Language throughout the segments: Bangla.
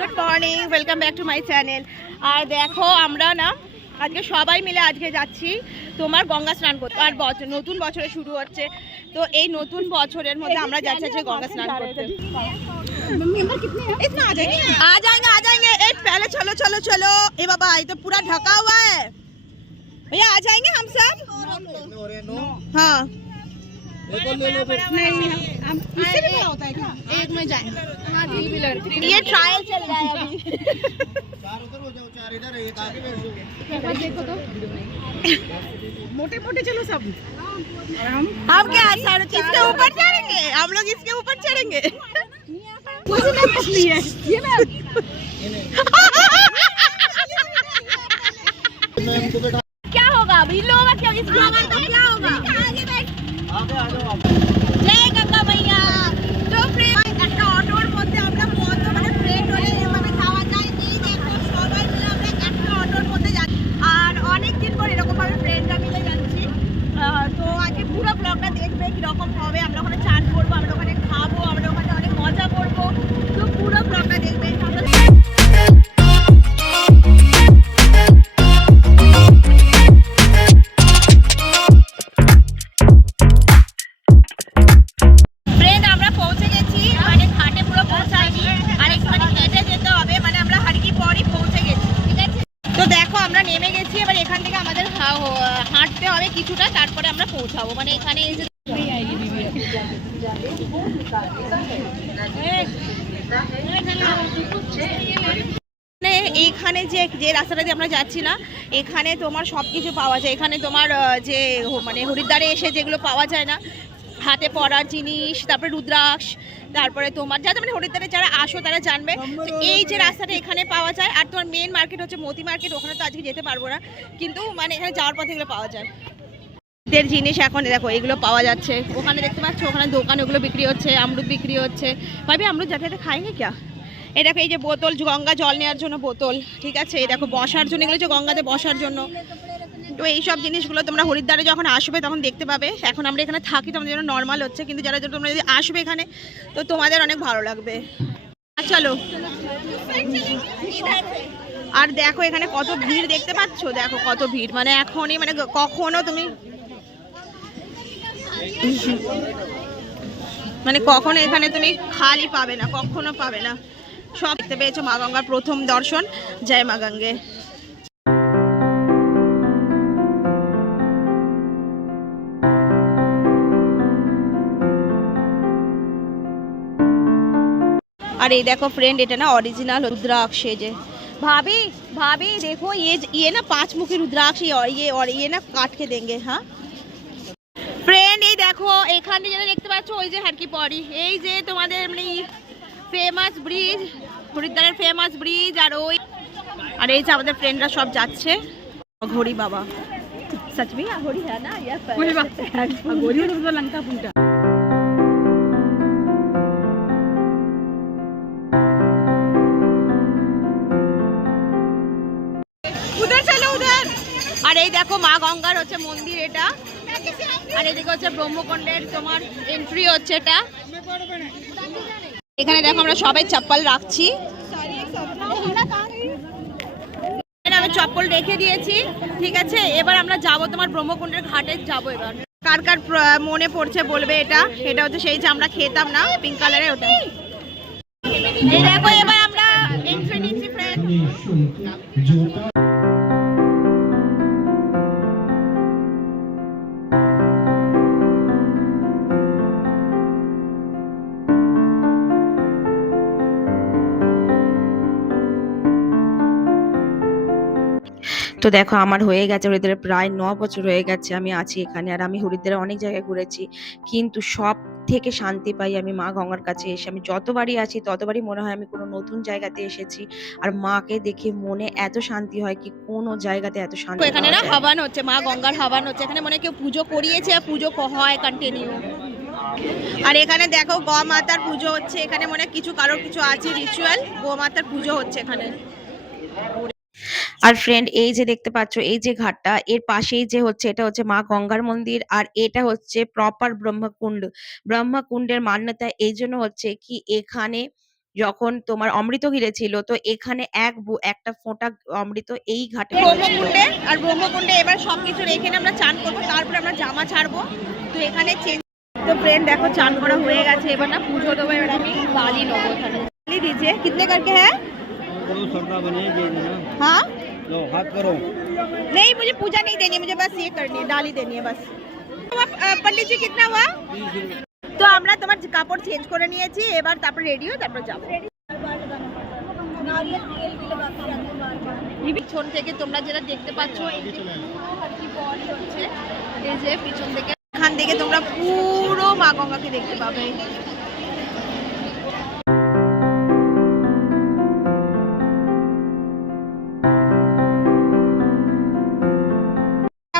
Good morning, welcome back to my channel. আর দেখো আমরা না আজকে সবাই মিলে আজকে যাচ্ছি তোমার গঙ্গা স্নান করতে। আর নতুন বছরে শুরু হচ্ছে, তো এই নতুন বছরের মধ্যে আমরা যাচ্ছি আজকে গঙ্গা স্নান করতে। आ जाएंगे एक पहले चलो चलो चलो। ए बाबा ये तो पूरा ढका हुआ है भैया, आ जाएंगे हम सब। हाँ इससे भी बड़ा होता है क्या? एक में जाए। हाँ ये ट्रायल चल रहा है अभी। चार उधर हो जाओ, चार इधर, एक आगे बैठो। देखो तो मोटे मोटे चलो सब। और हम क्या सर किसके ऊपर चढ़ेंगे? हम लोग इसके ऊपर चढ़ेंगे। मुझे नहीं पसंद है ये मैं क्या होगा अभी लोग क्या इस ब्लॉगर का क्या होगा? आगे बैठ, आगे आ जाओ आप। जय गंगा मैया। तो फ्रेंड একটা অটোর মধ্যে আমরা কত মানে ফ্রেন্ড হলে এভাবে যাওয়া যায়। এই দেখো সবাই মিলে আমরা একটা অটোর মধ্যে যাচ্ছি, আর অনেক দিন পর এরকম ভাবে ফ্রেন্ডরা মিলে যাচ্ছি। তো আজকে পুরো ব্লগটা দেখবে কিরকম হবে। আমরা ওখানে চান করবো, আমরা ওখানে খাবো, আমরা ওখানে অনেক মজা করবো। তো পুরো ব্লগটা দেখবে। হাঁটতে হবে কিছুটা, তারপরে আমরা পৌঁছাবো। মানে এখানে এইখানে যে রাস্তাটা দিয়ে আমরা যাচ্ছি না, এখানে তোমার সবকিছু পাওয়া যায়। এখানে তোমার যে মানে হরিদ্বারে এসে যেগুলো পাওয়া যায় না, হাতে পরার জিনিস, তারপরে রুদ্রাক্ষ, তারপরে তোমার যাতে মানে হরিদ্বারে যারা আসো তারা জানবে এই যে রাস্তাটা এখানে পাওয়া যায়। আর তোমার মেন মার্কেট হচ্ছে মোতি মার্কেট, ওখানে তো আজকে যেতে পারবো না, কিন্তু মানে এখানে যাওয়ার পথে এগুলো পাওয়া যায়। এর জিনিস এখন দেখো এগুলো পাওয়া যাচ্ছে। ওখানে দেখতে পাচ্ছ ওখানে দোকানে ওগুলো বিক্রি হচ্ছে, আমরুদ বিক্রি হচ্ছে। ভাবি আমরুদ যাতে খাইনি ক্যা? এই দেখো এই যে বোতল, গঙ্গা জল নেওয়ার জন্য বোতল, ঠিক আছে। এই দেখো বসার জন্য, এগুলো হচ্ছে গঙ্গাতে বসার জন্য। তো এইসব জিনিসগুলো তোমরা হরিদ্বারে যখন আসবে তখন দেখতে পাবে। এখন আমরা এখানে থাকি তো আমাদের জন্য নর্মাল হচ্ছে, কিন্তু যারা তোমরা যদি আসবে এখানে তো তোমাদের অনেক ভালো লাগবে। চলো। আর দেখো এখানে কত ভিড় দেখতে পাচ্ছ, দেখো কত ভিড়। মানে এখনই মানে কখনো তুমি মানে কখনো এখানে তুমি খালি পাবে না, কখনো পাবে না। সব দেখতে পেয়েছো মা গঙ্গার প্রথম দর্শন। জয় মা গঙ্গে। और ये देखो फ्रेंड এটা না অরিজিনাল রুদ্রাক্ষ। যে भाभी भाभी देखो ये ना 5 मुखी रुद्राक्ष ये ना काट के देंगे। हाँ फ्रेंड এই দেখো এখানে যেটা দেখতে পাচ্ছ ওই যে হারকি পরি, এই যে তোমাদের মানে ফেমাস ব্রিজ, হরিদ্বারের ফেমাস ব্রিজ। আর এই যে আমাদের ফ্রেন্ডরা সব যাচ্ছে। ঘড়ি বাবা सच में घड़ी है ना, ये घड़ी तो लंका पुंटा। उधर चलो उधर। আর এই দেখো মা গঙ্গার হচ্ছে মন্দির এটা, আর এদিকে হচ্ছে ব্রহ্মকুণ্ডের তোমার এন্ট্রি হচ্ছে এটা। এখানে দেখো আমরা সবাই চপ্পল রাখছি। আমি চপ্পল রেখে দিয়েছি, ঠিক আছে। এবার আমরা যাবো তোমার ব্রহ্মকুণ্ডের ঘাটে যাবো। এবার কার কার মনে পড়ছে বলবে। এটা হচ্ছে সেই যে আমরা খেতাম না পিঙ্ক কালারের, ওটা। এই দেখো এবার আমরা এন্ট্রি নিচ্ছি ফ্রেন্ড। তো দেখো আমার হয়ে গেছে হরিদ্বারে প্রায় 9 বছর হয়ে গেছে আমি আছি এখানে। আর আমি হরিদ্বারে অনেক জায়গায় ঘুরেছি, কিন্তু সব থেকে শান্তি পাই আমি মা গঙ্গার কাছে এসে। আমি যতবারই আসি ততবারই মনে হয় আমি কোনো নতুন জায়গাতে এসেছি। আর মাকে দেখে মনে এত শান্তি হয় কি কোনো জায়গাতে এত শান্তি। এখানে না হাবান হচ্ছে, মা গঙ্গার হাবান হচ্ছে। এখানে মনে কেউ পুজো করিয়েছে আর পুজো হয় কন্টিনিউ। আর এখানে দেখো গো মাতার পুজো হচ্ছে এখানে। মনে কিছু কারোর কিছু আছে রিচুয়াল, গো মাতার পুজো হচ্ছে এখানে। আর ফ্রেন্ড এই যে দেখতে পাচ্ছ এই যে ঘাটটা, এর পাশেই যে হচ্ছে এটা হচ্ছে মা গঙ্গার মন্দির। আর এটা হচ্ছে প্রপার ব্রহ্মকুণ্ড। ব্রহ্মকুণ্ডের মান্যতা এই জন্য হচ্ছে কি এখানে যখন তোমার অমৃতগিরে ছিল, তো এখানে একটা ফোঁটা অমৃত এই ঘাটে পড়েছিল। ব্রহ্মকুণ্ডে, আর ব্রহ্মকুণ্ডে এবার সবকিছু রেখে আমরা চান করবো, তারপরে আমরা জামা ছাড়বো। তো এখানে চেঞ্জ। তো ফ্রেন্ড দেখো চান করা হয়ে গেছে, এবার না পুজো দেবো। এবার আমি বালি নেবো। এখানে बाली दीजिए, कितने करके है? करो सरदा बने दे देना। हाँ लो हाथ करो। नहीं, मुझे पूजा नहीं देनी है, मुझे बस ये करनी है, डाली देनी है बस। पंडित जी कितना हुआ? তো আমরা তোমার কাপড় চেঞ্জ করে নিয়েছি, এবার তারপর রেডি হয়ে তারপর যাবো। পিছন থেকে তোমরা যেটা দেখতে পাচ্ছ, এই যে কি বল হচ্ছে, এই যে পিছন থেকে, এখান থেকে তোমরা পুরো মা গঙ্গাকে দেখতে পাবে।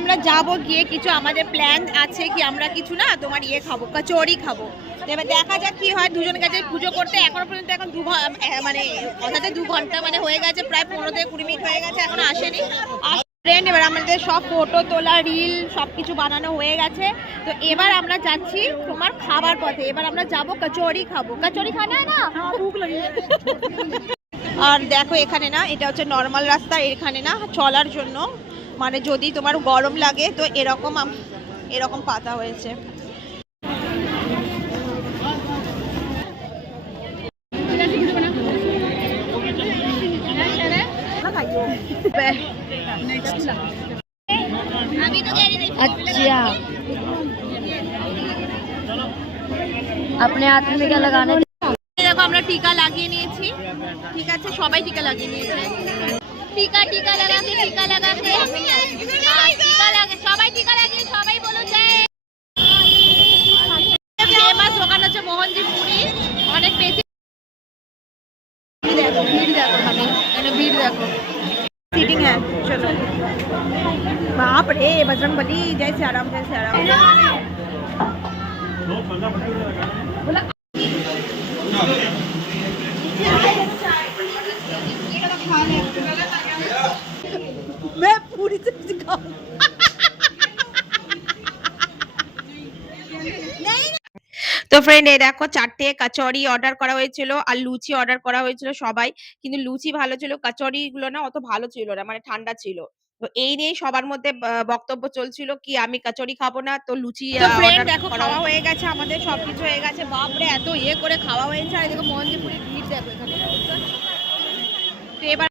আমরা যাবো, গিয়ে কিছু আমাদের প্ল্যান আছে কি আমরা কিছু না তোমার ইয়ে খাবো, কচুরি খাবো। এবার দেখা যাক কি হয়। দুজন গেছে পুজো করতে, এখনো পর্যন্ত এখন মানে কথাতে 2 ঘন্টা মানে হয়ে গেছে, প্রায় 15 থেকে 20 মিনিট হয়ে গেছে, এখনো আসেনি। ট্রেন এবার আমাদের সব ফটো তোলা, রিল সবকিছু বানানো হয়ে গেছে। তো এবার আমরা যাচ্ছি তোমার খাবার পথে। এবার আমরা যাবো কচুরি খাবো। কচুরি খানা হয় না? আর দেখো এখানে না, এটা হচ্ছে নর্মাল রাস্তা, এখানে না চলার জন্য মানে যদি তোমার গরম লাগে তো এরকম এরকম পাতা হয়েছে। अच्छा, अपने हाथ में क्या लगाने? দেখো আমরা টিকা লাগিয়ে নিয়েছি, ঠিক আছে, সবাই টিকা লাগিয়ে নিয়েছে। টিকা টিকা লাগাকে, টিকা লাগাকে, টিকা লাগে, সবাই টিকা লাগিয়ে সবাই বলো জয়। ফেমাস দোকান হচ্ছে মোহনজি পুরি, অনেক বেশি। দেখো ভিড়, দেখো খালি এখানে ভিড় দেখো। सीटिंग है, चलो। बाप रे, बजरंग बली, जय श्री राम, जय श्री राम। मैं पूरी से खाऊं। তো ফ্রেন্ড এই দেখো 4টে কচুরি অর্ডার করা হয়েছিল আর লুচি অর্ডার করা হয়েছিল সবাই, কিন্তু লুচি ভালো ছিল, কচুরি গুলো না অত ভালো ছিল না, মানে ঠান্ডা ছিল। তো এই নিয়ে সবার মধ্যে বক্তব্য চলছিল কি আমি কচুরি খাবো না, তো লুচি তো ফ্রেন্ড order দেখো করা খাওয়া হয়ে গেছে, আমাদের সবকিছু হয়ে গেছে। বাপরে এত ইয়ে করে খাওয়া হয়েছে, আর দেখো মোহনজিপুরের ভিড় দেখো এখানে। তো এবার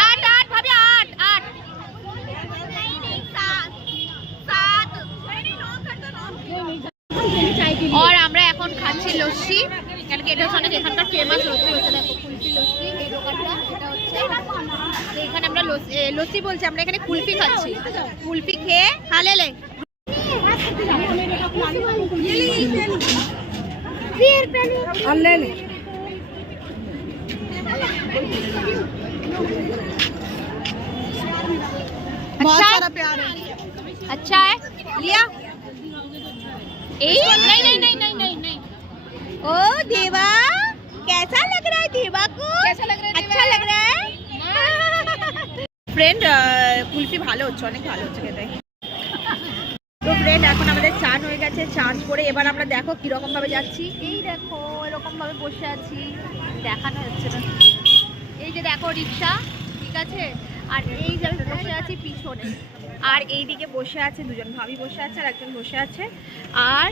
8 8 ভাবি 8 8 और আমরা এখন খাচ্ছি লস্যি, কারণ কি এটা হচ্ছে অনেক এখানকার ফেমাস লস্যি হচ্ছে। দেখো কুলফি লস্যি, এই দোকানটা এটা হচ্ছে। তো এখানে আমরা লস্যি বলছি, আমরা এখানে কুলফি খাচ্ছি। কুলফি খেয়ে হালে লে अच्छा है, लिया। नहीं नहीं नहीं नहीं नहीं नहीं। ओ देवा, कैसा लग रहा है देवा को? कैसा लग रहा है? अच्छा लग रहा है। फ्रेंड কুলফি ভালো হচ্ছে, অনেক ভালো হচ্ছে খেতে। তো ফ্রেন্ড এখন আমাদের চান হয়ে গেছে, চান করে এবার আমরা দেখো কিরকম ভাবে যাচ্ছি। এই দেখো এরকম ভাবে বসে আছি, দেখানো হচ্ছে না। এই যে দেখো রিক্সা, ঠিক আছে, আর এই যে আমি বসে আছি পিছনে, আর এইদিকে বসে আছে দুজন, ভাবি বসে আছে আর একজন বসে আছে, আর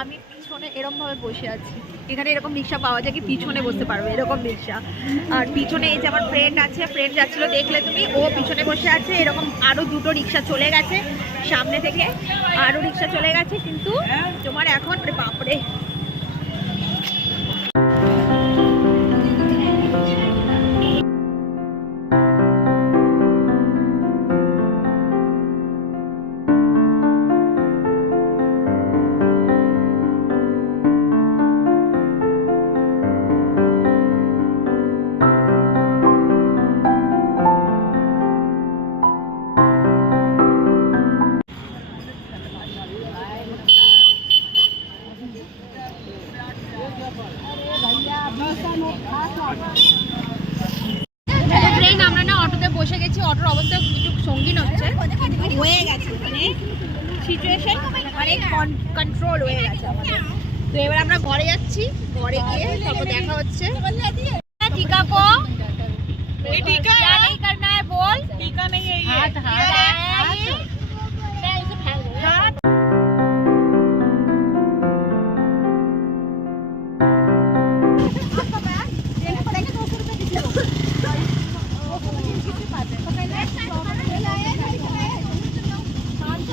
আমি পিছনে এরকম ভাবে বসে আছি। এখানে এরকম রিক্সা পাওয়া যায় কি পিছনে বসতে পারবে, এরকম রিক্সা। আর পিছনে এই যে আমার ফ্রেন্ড আছে, ফ্রেন্ড যাচ্ছিল দেখলে তুমি, ও পিছনে বসে আছে। এরকম আরো 2টো রিক্সা চলে গেছে সামনে থেকে, আরো রিক্সা চলে গেছে, কিন্তু তোমার এখন বাপরে। ফ্রেন্ড আমরা না অটোতে বসে গেছি, অটোর অবস্থা একটু সঙ্গীন হচ্ছে, হয়ে গেছে মানে সিচুয়েশন মানে কন্ট্রোল হয়ে গেছে আমাদের। তো এবার আমরা ঘরে যাচ্ছি, ঘরে গিয়ে তারপর দেখা হচ্ছে। टीका को टीका क्या नहीं करना है बोल। टीका नहीं है ये, हाथ हाथ।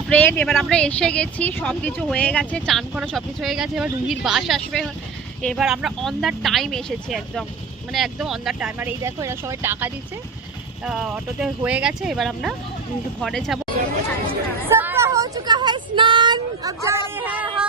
ফ্রেন্ড এবার আমরা এসে গেছি, সব কিছু হয়ে গেছে, চান করা সব কিছু হয়ে গেছে। এবার রুহির বাস আসবে, এবার আমরা অন দ্য টাইম এসেছি, একদম মানে একদম অন দ্য টাইম। আর এই দেখো এরা সবাই টাকা দিচ্ছে, অটোতে হয়ে গেছে। এবার আমরা ঘরে যাবো। सबका हो चुका है स्नान, अब जा रहे हैं हम